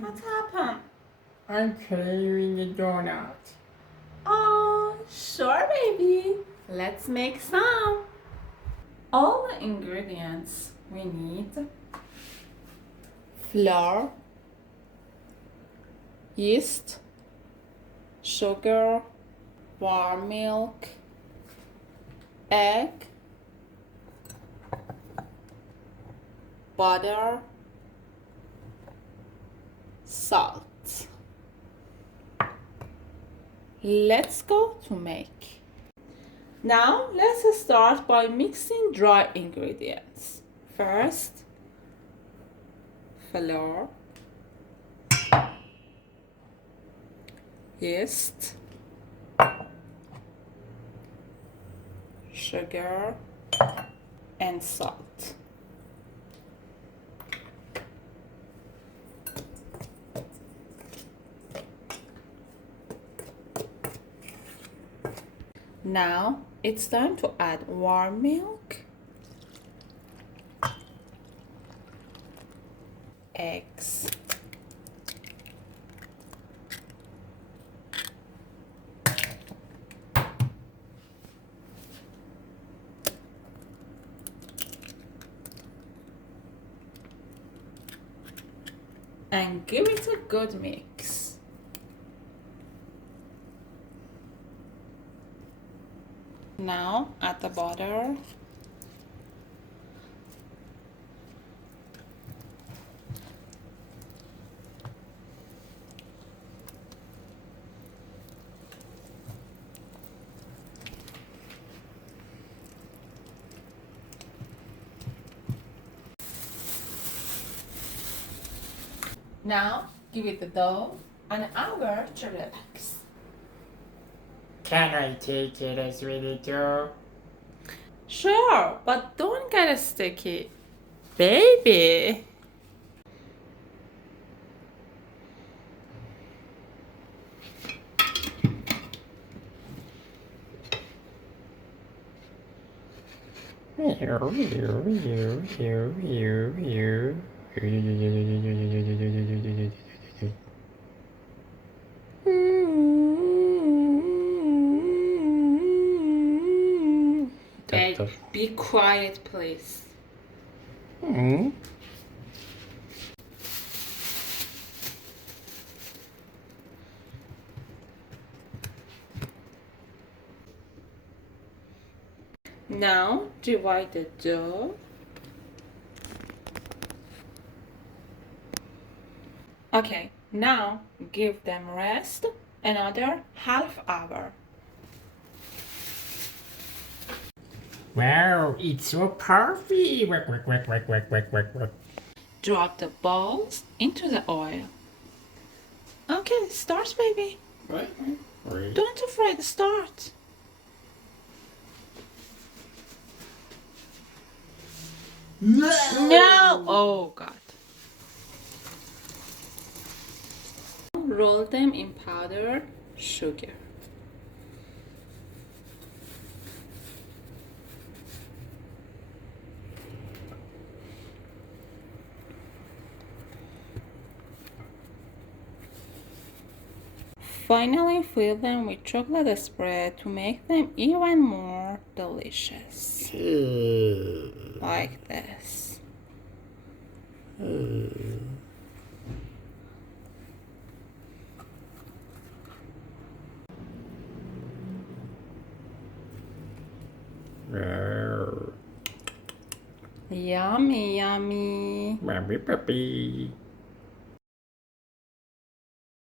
What happened? I'm craving a donut. Oh, sure, baby. Let's make some. All the ingredients we need: flour, yeast, sugar, warm milk, egg, butter, salt. Let's go to make. Now let's start by mixing dry ingredients. First, flour, yeast, sugar, and salt. Now it's time to add warm milk, eggs, and give it a good mix. Now add the butter, now give it the dough an hour to relax. Can I take it as ready to? Sure, but don't get it sticky. Baby. Hey, be quiet, please. Now divide the dough. Okay, now give them rest another half hour. Wow, it's so puffy. Work, work, work, work, work, work, work, work. Drop the balls into the oil. Okay, start, baby. Right. Don't afraid, start. No! Oh, God. Roll them in powdered sugar. Finally, fill them with chocolate spread to make them even more delicious. Like this. Yummy, yummy. Mommy puppy.